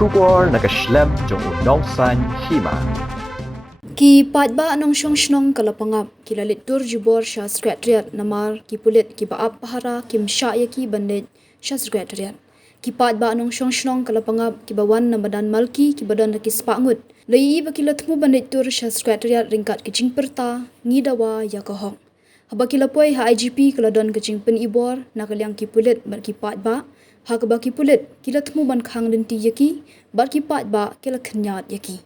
Shubor nakaslem jong unong san hima. Ki padba anong shnong kalapangap kilalit tur jubor sha secretariat namar ki pulit ki baap pahara kim sha yaki bandit sha secretariat ki padba anong shnong kalapangap ki bawan na badan malki ki badan ki spangut lei ba kilatmu bandit tur sha secretariat ringkat ki jingperta ngidawa yakohong haba kilapoi ha IGP kaladon ki jingpen ibor nakaliang ki pulit bar ki padba ha ka ba ki pulit kilatmu ban khang denti yaki bar ki padba kilaknyat yaki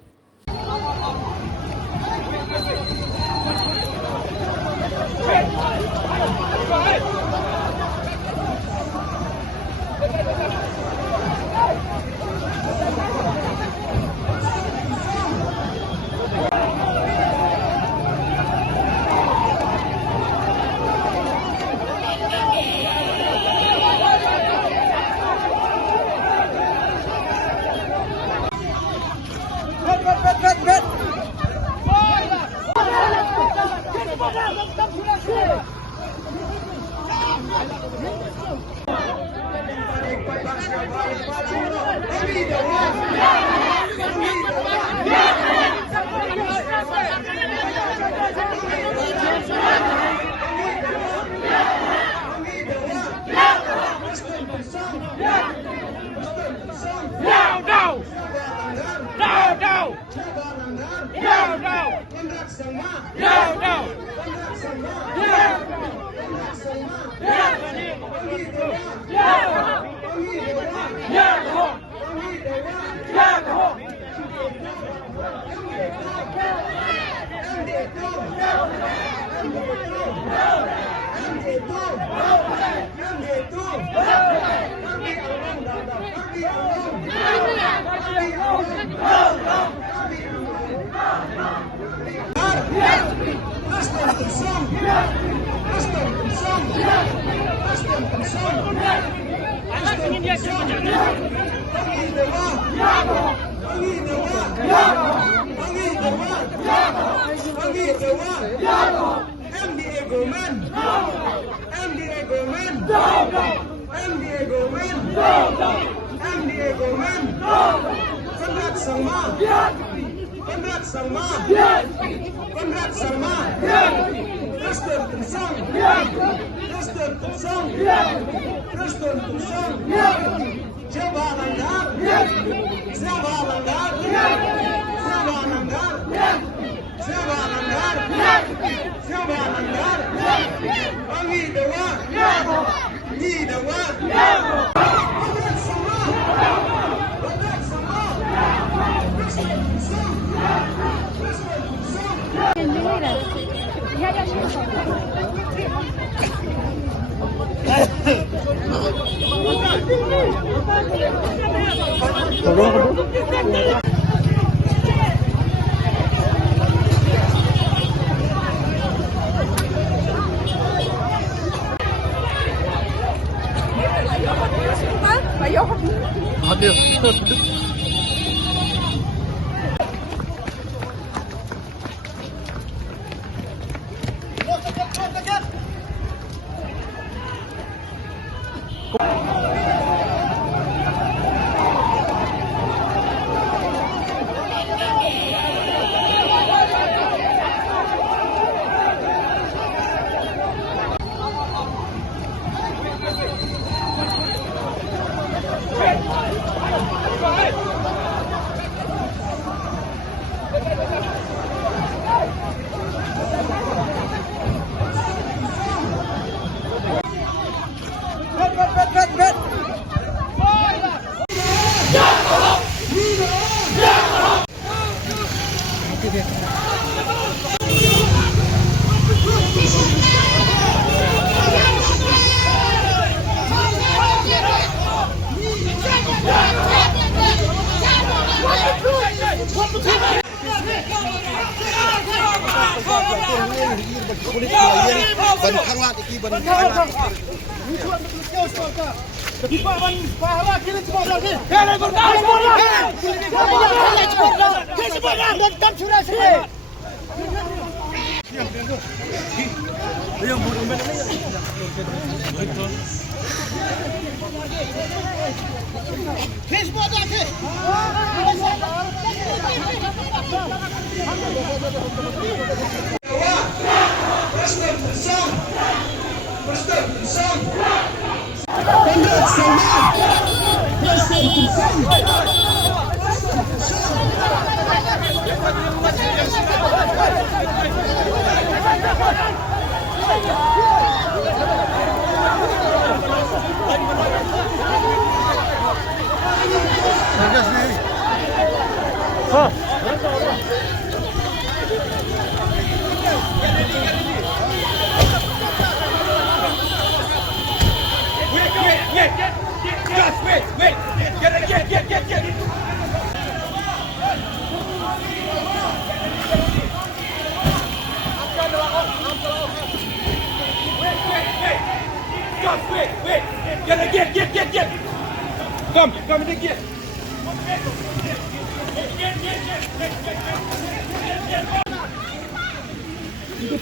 Come and take it.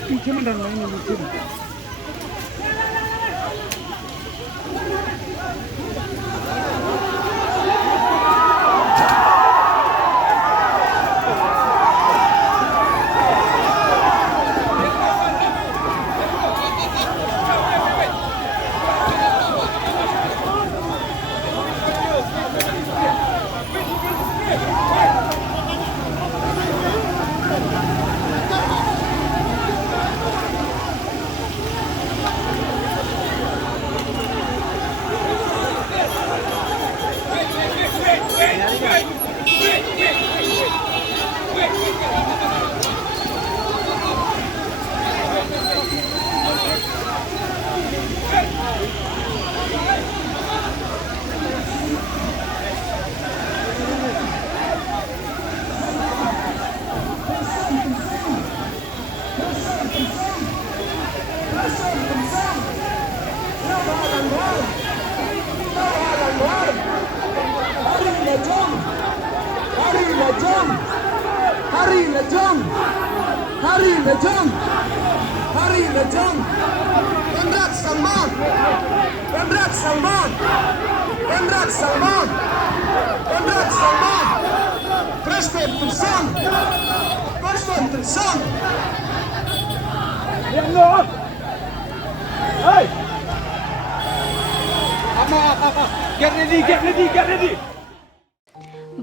पीछे में डरना है नीचे Hari Lejong, Emrat Salman, Emrat Salman, Emrat Salman, Emrat Salman, President Tucson, President Tucson. Hey! Get ready, get ready, get ready.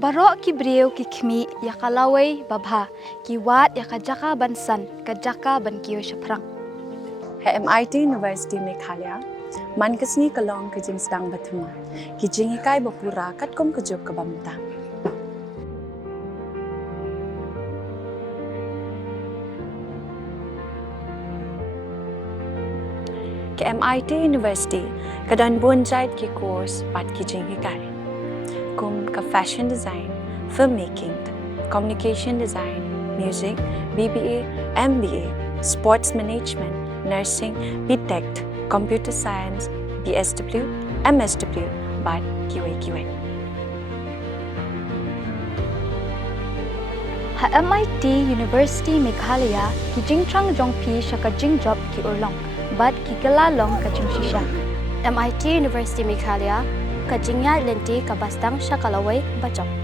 Barok ki brio ki khmi ya kalawai babha ki wat ya kajaka bansan kajaka ban kiyo shaprang. MIT University Meghalaya mankasni kalong kajing sedang batuma ki jingikai bapura katkom kajok kabamta. Ke MIT University kadan bonjait ki course pat ki jingikai. Kum ka fashion design, filmmaking, communication design, music, BBA, MBA, sports management, nursing, BTech, computer science, BSW, MSW, but QA. Ha MIT University Meghalaya ki jingtrang jongpi shaka jingjop ki urlong, but ki kalalong ka jingshisha. MIT University Meghalaya kajingya lenti kabastang syakalawai bacok.